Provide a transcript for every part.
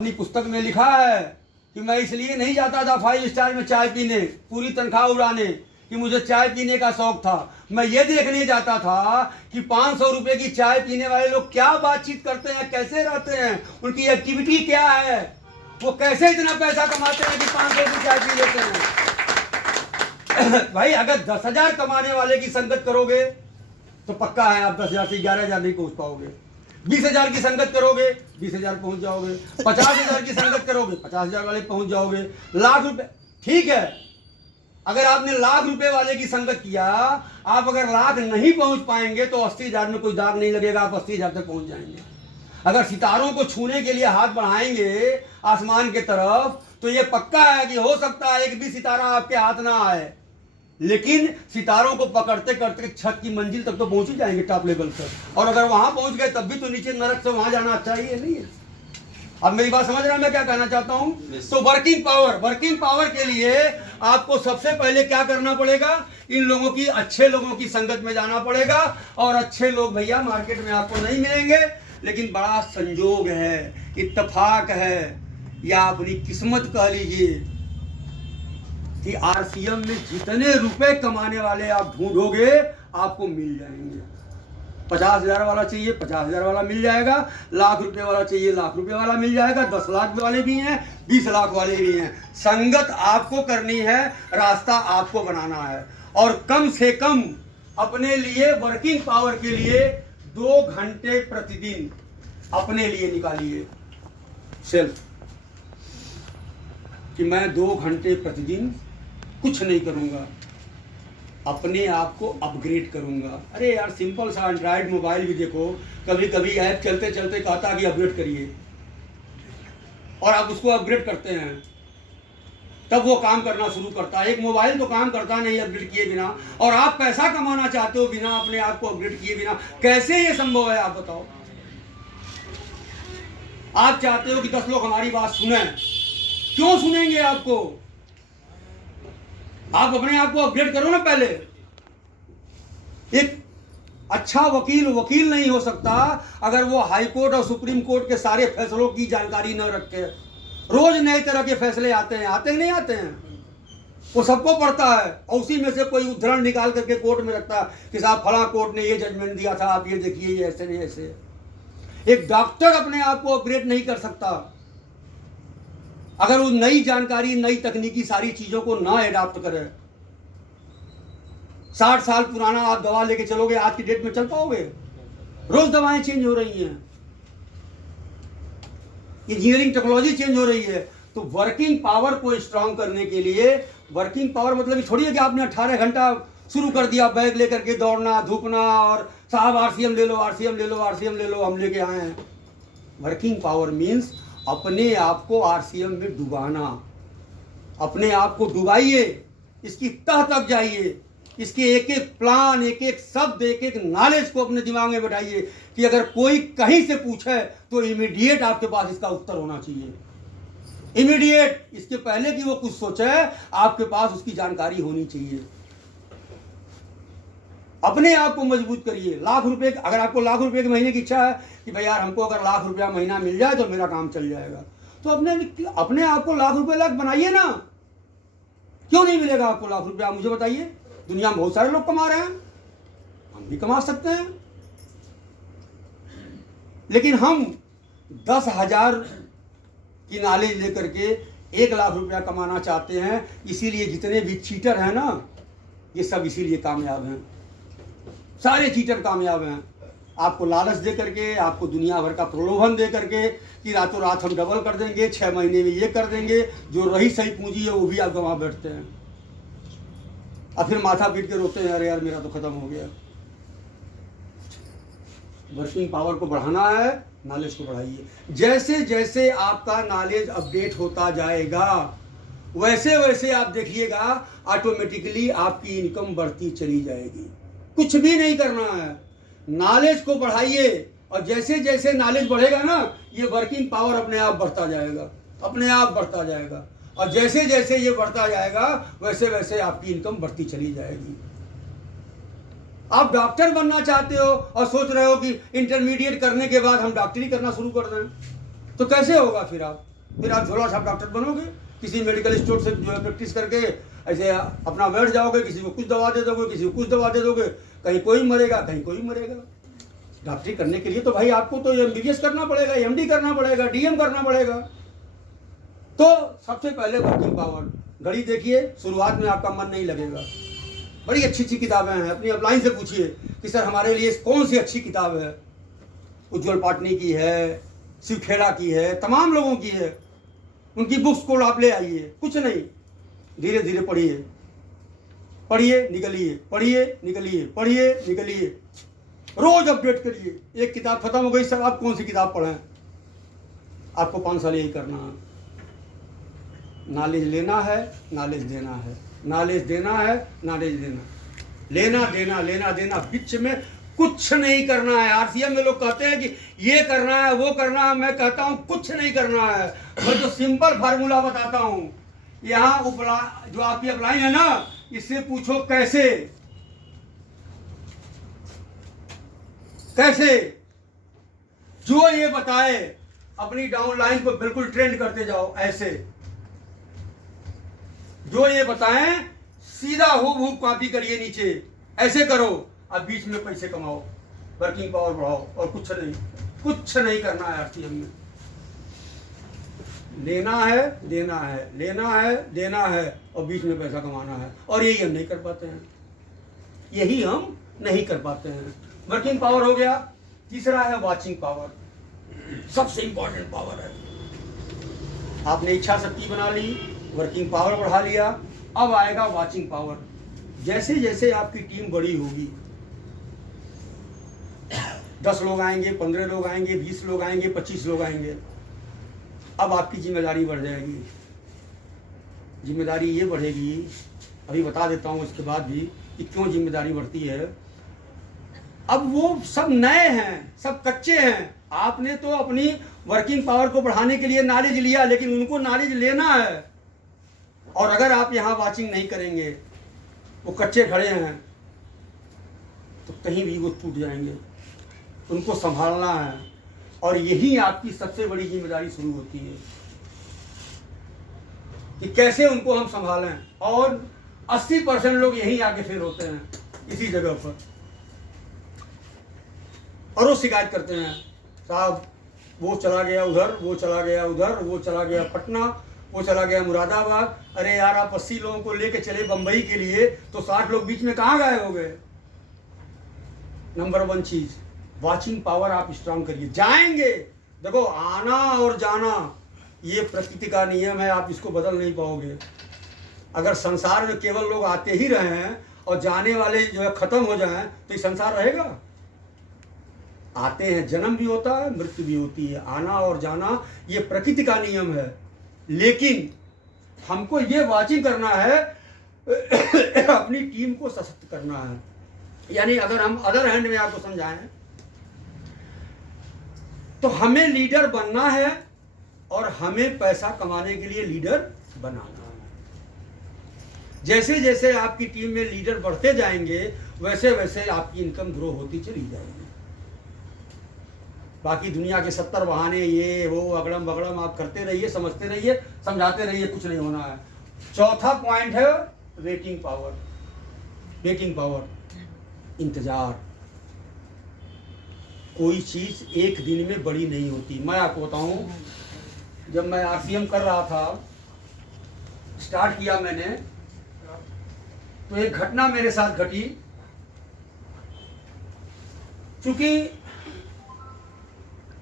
अपनी पुस्तक में लिखा है कि मैं इसलिए नहीं जाता था 5 स्टार में चाय पीने, पूरी तनख्वाह उड़ाने, कि मुझे चाय पीने का शौक था। मैं ये देखने जाता था कि 500 रुपए की चाय पीने वाले लोग क्या बातचीत करते हैं, कैसे रहते हैं, उनकी एक्टिविटी क्या है, वो कैसे इतना पैसा कमाते हैं कि 500 की चाय पी लेते हैं। भाई अगर 10,000 कमाने वाले की संगत करोगे तो पक्का है आप 10,000 से 11,000 नहीं पहुंच पाओगे। 20,000 की संगत करोगे 20,000 पहुंच जाओगे। 50,000 की संगत करोगे 50,000 वाले पहुंच जाओगे। लाख रुपए ठीक है, अगर आपने लाख रुपए वाले की संगत किया, आप अगर लाख नहीं पहुंच पाएंगे तो 80,000 में कोई दाग नहीं लगेगा, आप 80,000 तक पहुंच जाएंगे। अगर सितारों को छूने के लिए हाथ बढ़ाएंगे आसमान के तरफ तो ये पक्का है कि हो सकता है एक भी सितारा आपके हाथ ना आए, लेकिन सितारों को पकड़ते करते छत की मंजिल तक तो पहुंच ही जाएंगे, टॉप लेवल तक। और अगर वहां पहुंच गए तब भी तो नीचे नरक से वहां जाना अच्छा ही है, नहीं है। अब मेरी बात समझ रहे हैं मैं क्या कहना चाहता हूं? तो वर्किंग पावर के लिए आपको सबसे पहले क्या करना पड़ेगा? इन लोगों की, अच्छे लोगों की संगत में जाना पड़ेगा। और अच्छे लोग भैया मार्केट में आपको नहीं मिलेंगे, लेकिन बड़ा संजोग है, इत्तेफाक है, या अपनी किस्मत कह लीजिए कि आरसीएम में जितने रुपए कमाने वाले आप ढूंढोगे आपको मिल जाएंगे। 50,000 वाला चाहिए 50,000 वाला मिल जाएगा, लाख रुपए वाला चाहिए लाख रुपए वाला मिल जाएगा, 10 लाख वाले भी हैं, 20 लाख वाले भी हैं। संगत आपको करनी है, रास्ता आपको बनाना है। और कम से कम अपने लिए, वर्किंग पावर के लिए 2 घंटे प्रतिदिन अपने लिए निकालिए सेल्फ, कि मैं 2 घंटे प्रतिदिन कुछ नहीं करूंगा, अपने आप को अपग्रेड करूंगा। अरे यार सिंपल सा एंड्रॉइड मोबाइल भी देखो, कभी कभी ऐप चलते चलते कहता कि अपग्रेड करिए, और आप उसको अपग्रेड करते हैं, तब वो काम करना शुरू करता है। एक मोबाइल तो काम करता नहीं अपग्रेड किए बिना, और आप पैसा कमाना चाहते हो बिना अपने आप को अपग्रेड किए बिना। कैसे ये संभव है आप बताओ? आप चाहते हो कि 10 लोग हमारी बात सुने, क्यों सुनेंगे आपको? आप अपने आप को अपडेट करो ना पहले। एक अच्छा वकील नहीं हो सकता अगर वो हाई कोर्ट और सुप्रीम कोर्ट के सारे फैसलों की जानकारी न रखे। रोज नए तरह के फैसले आते हैं नहीं आते हैं, वो सबको पढ़ता है, और उसी में से कोई उद्धरण निकाल करके कोर्ट में रखता है कि साहब फला कोर्ट ने ये जजमेंट दिया था, आप ये देखिए, ये ऐसे नहीं ऐसे। एक डॉक्टर अपने आप को अपग्रेड नहीं कर सकता अगर वो नई जानकारी, नई तकनीकी सारी चीजों को ना एडाप्ट करे। 60 साल पुराना आप दवा लेके चलोगे, आज की डेट में चल पाओगे? रोज दवाएं चेंज हो रही हैं, इंजीनियरिंग टेक्नोलॉजी चेंज हो रही है। तो वर्किंग पावर को स्ट्रांग करने के लिए, वर्किंग पावर मतलब थोड़ी है कि आपने 18 घंटा शुरू कर दिया बैग लेकर के दौड़ना धूपना, और साहब आरसीएम ले लो आरसीएम ले लो आरसीएम ले लो, हम लेके आए हैं। वर्किंग पावर मीन्स अपने आप को आरसीएम में डुबाना। अपने आप को डुबाइए, इसकी तह तक जाइए, इसके एक एक प्लान, एक एक शब्द, एक एक नॉलेज को अपने दिमाग में बैठाइए कि अगर कोई कहीं से पूछे तो इमीडिएट आपके पास इसका उत्तर होना चाहिए। इमीडिएट, इसके पहले कि वो कुछ सोचे आपके पास उसकी जानकारी होनी चाहिए। अपने आप को मजबूत करिए। लाख रुपए, अगर आपको लाख रुपए के महीने की इच्छा है कि भाई यार हमको अगर लाख रुपया महीना मिल जाए तो मेरा काम चल जाएगा, तो अपने आप को लाख रुपए लाख बनाइए ना। क्यों नहीं मिलेगा आपको लाख रुपया? मुझे बताइए। दुनिया में बहुत सारे लोग कमा रहे हैं, हम भी कमा सकते हैं, लेकिन हम 10,000 की नॉलेज लेकर के 1 लाख रुपया कमाना चाहते हैं। इसीलिए जितने भी चीटर हैं ना, ये सब इसीलिए कामयाब हैं। सारे चीटर कामयाब हैं। आपको लालच दे करके, आपको दुनिया भर का प्रलोभन दे करके कि रातों रात हम डबल कर देंगे, 6 महीने में ये कर देंगे, जो रही सही पूंजी है वो भी आप गंवा बैठते हैं, और फिर माथा पीट के रोते हैं, अरे यार मेरा तो खत्म हो गया। वर्किंग पावर को बढ़ाना है, नॉलेज को बढ़ाइए। जैसे जैसे आपका नॉलेज अपडेट होता जाएगा वैसे वैसे आप देखिएगा ऑटोमेटिकली आपकी इनकम बढ़ती चली जाएगी। कुछ भी नहीं करना है, नॉलेज को बढ़ाइए, और जैसे जैसे नॉलेज बढ़ेगा ना, ये वर्किंग पावर अपने आप बढ़ता जाएगा, अपने आप बढ़ता जाएगा। और जैसे जैसे ये बढ़ता जाएगा वैसे वैसे आपकी इनकम बढ़ती चली जाएगी। आप डॉक्टर बनना चाहते हो और सोच रहे हो कि इंटरमीडिएट करने के बाद हम डॉक्टरी करना शुरू कर दें, तो कैसे होगा फिर? आप फिर आप झोला छाप डॉक्टर बनोगे, किसी मेडिकल स्टोर से जो है प्रैक्टिस करके ऐसे अपना बैठ जाओगे, किसी को कुछ दवा दे दोगे, किसी को कुछ दवा दे दोगे, कहीं कोई मरेगा कहीं कोई मरेगा। डॉक्टरी करने के लिए तो भाई आपको तो MBBS करना पड़ेगा, MD करना पड़ेगा, DM करना पड़ेगा। तो सबसे पहले वर्किंग पावर। घड़ी देखिए, शुरुआत में आपका मन नहीं लगेगा। बड़ी अच्छी अच्छी किताबें हैं, अपनी अपलाइन से पूछिए कि सर हमारे लिए कौन सी अच्छी किताब है। उज्ज्वल पाटनी की है, शिव खेड़ा की है, तमाम लोगों की है। उनकी बुक्स को आप ले आइए, कुछ नहीं, धीरे धीरे पढ़िए, पढ़िए निकलिए, पढ़िए निकलिए, पढ़िए निकलिए, रोज अपडेट करिए। एक किताब खत्म हो गई, सर आप कौन सी किताब पढ़ें? आपको 5 साल यही करना है। नॉलेज लेना है, नॉलेज देना है, नॉलेज देना है, नॉलेज देना, लेना देना, लेना देना, बीच में कुछ नहीं करना है। RCM में लोग कहते हैं कि ये करना है, वो करना है, मैं कहता हूं कुछ नहीं करना है। मैं जो सिंपल फार्मूला बताता हूं, यहाँ जो आपकी अपलाइन है ना, इससे पूछो कैसे कैसे, जो ये बताए अपनी डाउनलाइन को बिल्कुल ट्रेंड करते जाओ। ऐसे जो ये बताएं सीधा हूबहू कॉपी करिए नीचे, ऐसे करो, अब बीच में पैसे कमाओ, वर्किंग पावर बढ़ाओ, और कुछ नहीं करना है। RCM में लेना है, देना है, लेना है, देना है, और बीच में पैसा कमाना है। और यही हम नहीं कर पाते हैं, यही हम नहीं कर पाते हैं। वर्किंग पावर हो गया। तीसरा है वाचिंग पावर, सबसे इंपॉर्टेंट पावर है। आपने इच्छा शक्ति बना ली, वर्किंग पावर बढ़ा लिया, अब आएगा वाचिंग पावर। जैसे जैसे आपकी टीम बड़ी होगी, 10 लोग आएंगे, 15 लोग आएंगे, 20 लोग आएंगे, 25 लोग आएंगे, अब आपकी जिम्मेदारी बढ़ जाएगी। जिम्मेदारी ये बढ़ेगी, अभी बता देता हूँ इसके बाद भी कि क्यों जिम्मेदारी बढ़ती है। अब वो सब नए हैं, सब कच्चे हैं। आपने तो अपनी वर्किंग पावर को बढ़ाने के लिए नॉलेज लिया, लेकिन उनको नॉलेज लेना है। और अगर आप यहाँ वाचिंग नहीं करेंगे, वो कच्चे खड़े हैं, तो कहीं भी वो टूट जाएंगे। उनको संभालना है, और यही आपकी सबसे बड़ी जिम्मेदारी शुरू होती है कि कैसे उनको हम संभालें। और 80% लोग यहीं आके फेल होते हैं, इसी जगह पर। और वो शिकायत करते हैं, साहब वो चला गया उधर, वो चला गया उधर, वो चला गया पटना, वो चला गया मुरादाबाद। अरे यार, आप 80 लोगों को लेके चले बंबई के लिए, तो 60 लोग बीच में कहाँ गए हो गए? नंबर 1 चीज, वाचिंग पावर आप स्ट्रांग करिए। जाएंगे, देखो आना और जाना ये प्रकृति का नियम है, आप इसको बदल नहीं पाओगे। अगर संसार में केवल लोग आते ही रहे हैं और जाने वाले जो है खत्म हो जाएं, तो ये संसार रहेगा? आते हैं, जन्म भी होता है, मृत्यु भी होती है। आना और जाना ये प्रकृति का नियम है। लेकिन हमको ये वाचिंग करना है, अपनी टीम को सशक्त करना है। यानी अगर हम अदर हैंड में आपको समझाएं, तो हमें लीडर बनना है और हमें पैसा कमाने के लिए लीडर बनाना है। जैसे जैसे आपकी टीम में लीडर बढ़ते जाएंगे, वैसे वैसे आपकी इनकम ग्रो होती चली जाएगी। बाकी दुनिया के 70 बहाने, ये वो अगड़म बगड़म आप करते रहिए, समझते रहिए, समझाते रहिए, कुछ नहीं होना है। चौथा पॉइंट है वेटिंग पावर। वेटिंग पावर, इंतजार। कोई चीज एक दिन में बड़ी नहीं होती। मैं आपको बताऊं, जब मैं RCM कर रहा था, स्टार्ट किया मैंने, तो एक घटना मेरे साथ घटी। चूंकि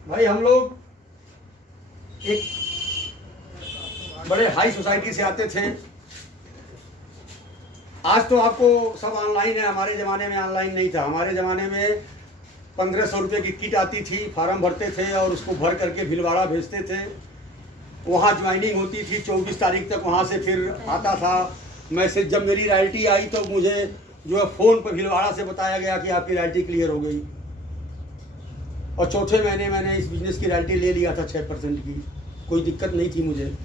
भाई हम लोग एक बड़े हाई सोसाइटी से आते थे। आज तो आपको सब ऑनलाइन है, हमारे ज़माने में ऑनलाइन नहीं था। हमारे ज़माने में 1500 रुपये की किट आती थी, फार्म भरते थे और उसको भर करके भिलवाड़ा भेजते थे। वहाँ ज्वाइनिंग होती थी, 24 तारीख तक वहाँ से फिर आता था मैसेज। जब मेरी रॉयल्टी आई तो मुझे जो है फ़ोन पर भिलवाड़ा से बताया गया कि आपकी रॉयल्टी क्लियर हो गई। और चौथे महीने मैंने इस बिज़नेस की रॉयल्टी ले लिया था 6% की, कोई दिक्कत नहीं थी मुझे।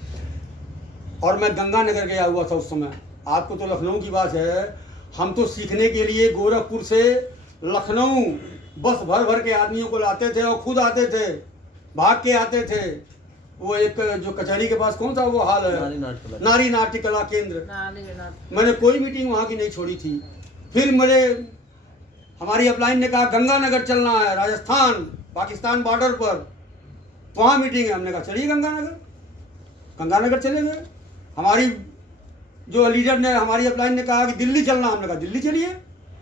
और मैं गंगानगर गया हुआ था उस समय। आपको तो लखनऊ की बात है, हम तो सीखने के लिए गोरखपुर से लखनऊ बस भर भर के आदमियों को लाते थे और खुद आते थे, भाग के आते थे। वो एक जो कचहरी के पास कौन सा वो हाल है, नारी नाट्य कला केंद्र, मैंने कोई मीटिंग वहाँ की नहीं छोड़ी थी। फिर मुझे हमारी अपलाइन ने कहा गंगानगर चलना है, राजस्थान पाकिस्तान बॉर्डर पर, वहाँ मीटिंग है। हमने कहा चलिए गंगानगर चले गए। हमारी जो लीडर ने, हमारी अपलाइन ने कहा कि दिल्ली चलना, हमने कहा दिल्ली चलिए,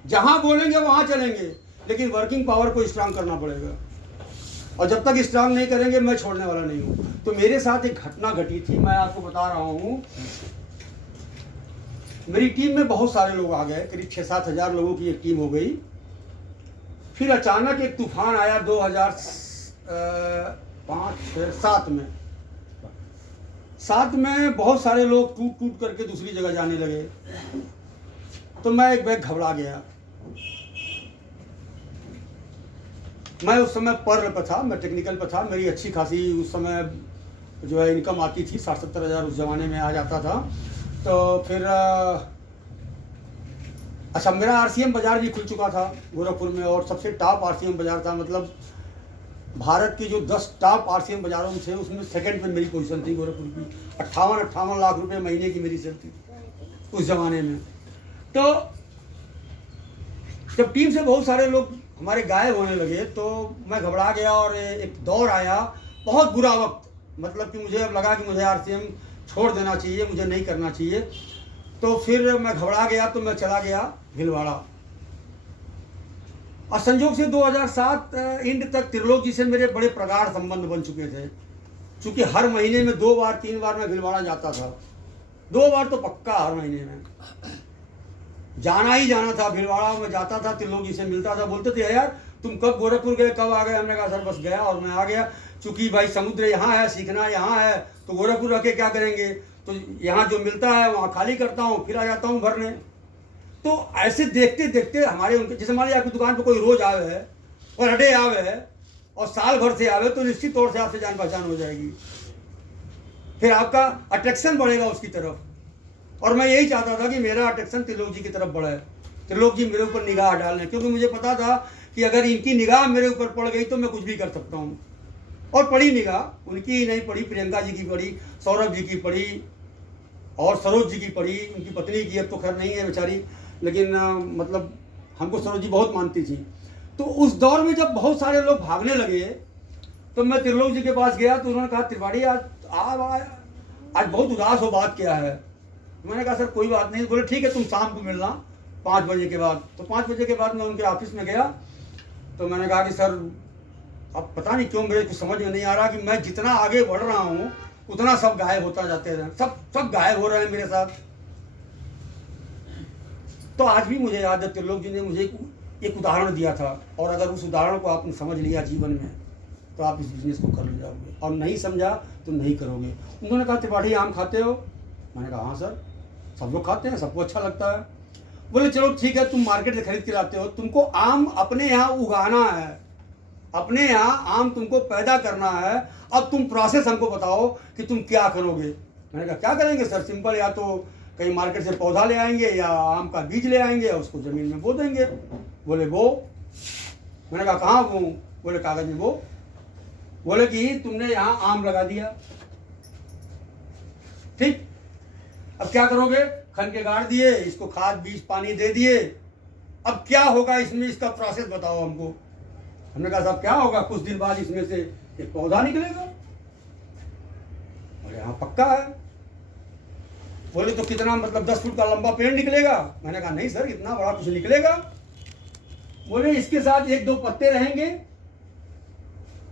जहाँ बोलेंगे वहाँ चलेंगे, लेकिन वर्किंग पावर को स्ट्रांग करना पड़ेगा, और जब तक स्ट्रांग नहीं करेंगे मैं छोड़ने वाला नहीं हूँ। तो मेरे साथ एक घटना घटी थी, मैं आपको बता रहा हूँ। मेरी टीम में बहुत सारे लोग आ गए, करीब 6-7 हज़ार लोगों की एक टीम हो गई। फिर अचानक एक तूफान आया 2005-6-7 में। 7 में बहुत सारे लोग टूट टूट करके दूसरी जगह जाने लगे, तो मैं एक बैग घबरा गया। मैं उस समय पर्ल पर था, मैं टेक्निकल पर था, मेरी अच्छी खासी उस समय जो है इनकम आती थी, 60-70 हज़ार उस ज़माने में आ जाता था। तो फिर अच्छा, मेरा RCM बाज़ार भी खुल चुका था गोरखपुर में, और सबसे टॉप RCM बाज़ार था, मतलब भारत की जो 10 टॉप RCM बाज़ारों में थे उसमें सेकंड पे मेरी पोजीशन थी गोरखपुर की। 58 लाख रुपए महीने की मेरी सेल थी उस ज़माने में। तो जब टीम से बहुत सारे लोग हमारे गायब होने लगे तो मैं घबरा गया, और एक दौर आया, बहुत बुरा वक्त, मतलब कि मुझे अब लगा कि मुझे RCM छोड़ देना चाहिए, मुझे नहीं करना चाहिए। तो फिर मैं घबरा गया, तो मैं चला गया भीलवाड़ा, और संजोग से 2007 एंड तक त्रिलोक जी से मेरे बड़े प्रगाढ़ संबंध बन चुके थे। चूँकि हर महीने में 2 बार 3 बार मैं भीलवाड़ा जाता था, 2 बार तो पक्का हर महीने में जाना ही जाना था। भीलवाड़ा में जाता था, त्रिलोक जी से मिलता था, बोलते थे यार तुम कब गोरखपुर गए, कब आ गए। हमने कहा सर बस गया और मैं आ गया, चूँकि भाई समुद्र यहाँ है, सीखना यहाँ है, तो गोरखपुर रह के क्या करेंगे, तो यहाँ जो मिलता है वहाँ खाली करता हूँ, फिर आ जाता हूँ भरने। तो ऐसे देखते देखते हमारे उनके, जैसे मान लीजिए आपकी दुकान पर कोई रोज आवे है, पर डे आवे है, और साल भर से आवे, तो निश्चित तौर से आपसे जान पहचान हो जाएगी, फिर आपका अट्रैक्शन बढ़ेगा उसकी तरफ। और मैं यही चाहता था कि मेरा अट्रैक्शन त्रिलोक जी की तरफ बढ़े, त्रिलोक जी मेरे ऊपर निगाह डालें, क्योंकि मुझे पता था कि अगर इनकी निगाह मेरे ऊपर पड़ गई तो मैं कुछ भी कर सकता हूँ। और पड़ी निगाह, उनकी ही नहीं पड़ी, प्रियंका जी की पड़ी, सौरभ जी की पड़ी, और सरोज जी की पड़ी, उनकी पत्नी की अब तो खैर नहीं है बेचारी, लेकिन मतलब हमको सरोज जी बहुत मानती थी। तो उस दौर में जब बहुत सारे लोग भागने लगे तो मैं त्रिलोक जी के पास गया, तो उन्होंने कहा त्रिपाठी आज बहुत उदास हो, बात क्या है। मैंने कहा सर कोई बात नहीं। बोले ठीक है तुम शाम को मिलना 5 बजे के बाद। तो 5 बजे के बाद मैं उनके ऑफिस में गया, तो मैंने कहा कि सर अब पता नहीं क्यों मेरे कुछ समझ में नहीं आ रहा कि मैं जितना आगे बढ़ रहा हूँ उतना सब गायब होता जाते हैं, सब गायब हो रहे हैं मेरे साथ। तो आज भी मुझे याद है त्रिलोक जी ने मुझे एक उदाहरण दिया था, और अगर उस उदाहरण को आपने समझ लिया जीवन में तो आप इस बिजनेस को कर ले जाओगे, और नहीं समझा तो नहीं करोगे। उन्होंने कहा त्रिपाठी आम खाते हो? मैंने कहा हाँ सर, सब लोग खाते हैं, सबको अच्छा लगता है। बोले चलो ठीक है, तुम मार्केट से खरीद के लाते हो, तुमको आम अपने यहाँ उगाना है, अपने यहाँ आम तुमको पैदा करना है। अब तुम प्रोसेस हमको बताओ कि तुम क्या करोगे। मैंने कहा क्या करेंगे सर, सिंपल, या तो कहीं मार्केट से पौधा ले आएंगे या आम का बीज ले आएंगे और उसको ज़मीन में बो देंगे। बोले बो। मैंने कहा कहाँ बो? बोले कागज़ में बो। बोले कि तुमने यहाँ आम लगा दिया, ठीक, अब क्या करोगे? खन के गाड़ दिए, इसको खाद बीज पानी दे दिए, अब क्या होगा इसमें, इसका प्रोसेस बताओ हमको। हमने कहा साहब क्या होगा, कुछ दिन बाद इसमें से एक पौधा निकलेगा। और यहाँ पक्का है। बोले तो कितना, मतलब 10 फुट का लंबा पेड़ निकलेगा? मैंने कहा नहीं सर, इतना बड़ा कुछ निकलेगा। बोले इसके साथ 1-2 पत्ते रहेंगे।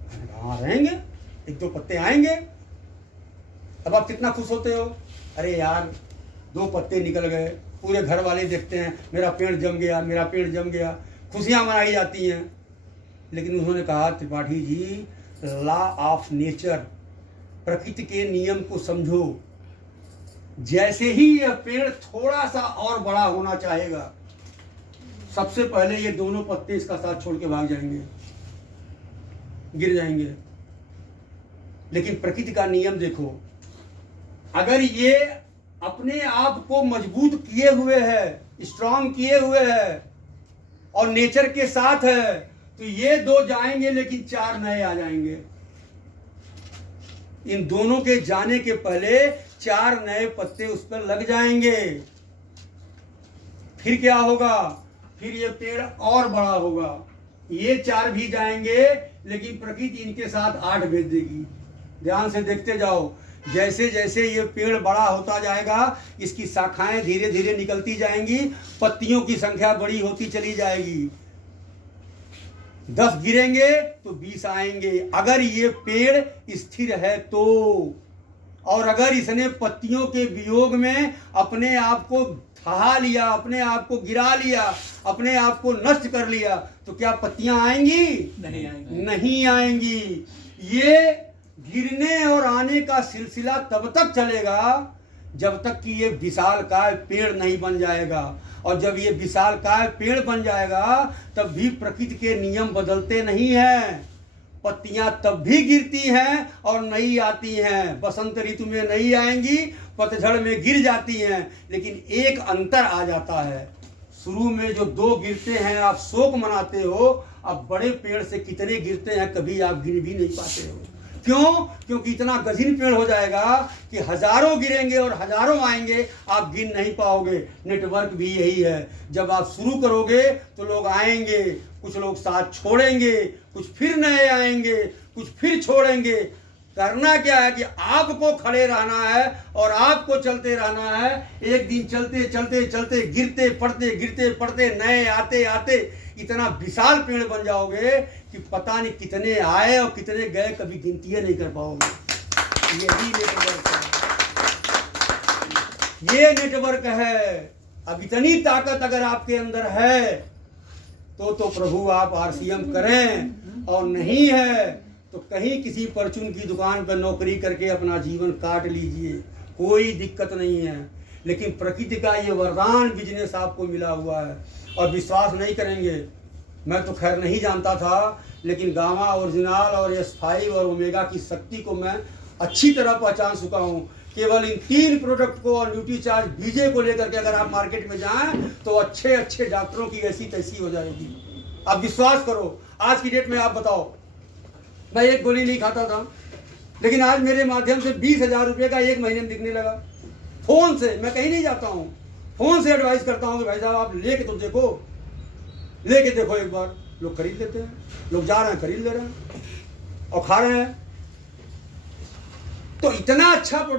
मैंने कहा हाँ रहेंगे, 1-2 पत्ते आएंगे। अब आप कितना खुश होते हो, अरे यार 2 पत्ते निकल गए, पूरे घर वाले देखते हैं मेरा पेड़ जम गया, मेरा पेड़ जम गया, खुशियाँ मनाई जाती हैं। लेकिन उन्होंने कहा Tripathi ji, law of nature, प्रकृति के नियम को समझो। जैसे ही यह पेड़ थोड़ा सा और बड़ा होना चाहेगा, सबसे पहले ये दोनों पत्ते इसका साथ छोड़ के भाग जाएंगे, गिर जाएंगे। लेकिन प्रकृति का नियम देखो, अगर ये अपने आप को मजबूत किए हुए है, स्ट्रांग किए हुए है और नेचर के साथ है, तो ये 2 जाएंगे लेकिन 4 नए आ जाएंगे। इन दोनों के जाने के पहले 4 नए पत्ते उस पर लग जाएंगे। फिर क्या होगा? फिर ये पेड़ और बड़ा होगा। ये 4 भी जाएंगे, लेकिन प्रकृति इनके साथ 8 भेज देगी। ध्यान से देखते जाओ, जैसे जैसे ये पेड़ बड़ा होता जाएगा, इसकी शाखाएं धीरे धीरे निकलती जाएंगी, पत्तियों की संख्या बड़ी होती चली जाएगी। 10 गिरेंगे तो 20 आएंगे, अगर ये पेड़ स्थिर है तो। और अगर इसने पत्तियों के वियोग में अपने आप को ठहा लिया, अपने आप को गिरा लिया, अपने आप को नष्ट कर लिया, तो क्या पत्तियां आएंगी? नहीं आएंगी। नहीं आएंगी। ये गिरने और आने का सिलसिला तब तक चलेगा जब तक कि ये विशालकाय पेड़ नहीं बन जाएगा। और जब ये विशालकाय पेड़ बन जाएगा, तब भी प्रकृति के नियम बदलते नहीं हैं। पत्तियां तब भी गिरती हैं और नई आती हैं। बसंत ऋतु में नई आएंगी, पतझड़ में गिर जाती हैं, लेकिन एक अंतर आ जाता है। शुरू में जो 2 गिरते हैं आप शोक मनाते हो, अब बड़े पेड़ से कितने गिरते हैं कभी आप गिन भी नहीं पाते हो। क्यों? क्योंकि इतना गजीन पेड़ हो जाएगा कि हजारों गिरेंगे और हजारों आएंगे, आप गिन नहीं पाओगे। नेटवर्क भी यही है, जब आप शुरू करोगे तो लोग आएंगे, कुछ लोग साथ छोड़ेंगे, कुछ फिर नए आएंगे, कुछ फिर छोड़ेंगे। करना क्या है कि आपको खड़े रहना है और आपको चलते रहना है। एक दिन चलते चलते चलते गिरते पड़ते नए आते आते इतना विशाल पेड़ बन जाओगे कि पता नहीं कितने आए और कितने गए, कभी गिनती नहीं कर पाओगे। यही नेटवर्क है, ये नेटवर्क है। अब इतनी ताकत अगर आपके अंदर है तो प्रभु आप आरसीएम करें, और नहीं है तो कहीं किसी परचून की दुकान पर नौकरी करके अपना जीवन काट लीजिए, कोई दिक्कत नहीं है। लेकिन प्रकृति का ये वरदान बिजनेस आपको मिला हुआ है। और विश्वास नहीं करेंगे, मैं तो खैर नहीं जानता था, लेकिन गामा ओरिजिनल और S5 और ओमेगा की शक्ति को मैं अच्छी तरह पहचान चुका हूँ। केवल इन 3 प्रोडक्ट को और न्यूट्रीचार्ज बीजे को लेकर के अगर आप मार्केट में जाएं तो अच्छे अच्छे डॉक्टरों की ऐसी तैसी हो जाएगी। आप विश्वास करो, आज की डेट में आप बताओ, मैं एक गोली नहीं खाता था, लेकिन आज मेरे माध्यम से 20,000 रुपये का 1 महीने में दिखने लगा। फोन से, मैं कहीं नहीं जाता हूँ, फोन से एडवाइस करता हूँ कि भाई साहब आप लेके तो देखो, लेके देखो एक बार। लोग खरीद लेते हैं, लोग जा रहे हैं खरीद ले रहे हैं और खा रहे हैं। तो इतना अच्छा प्रोडक्ट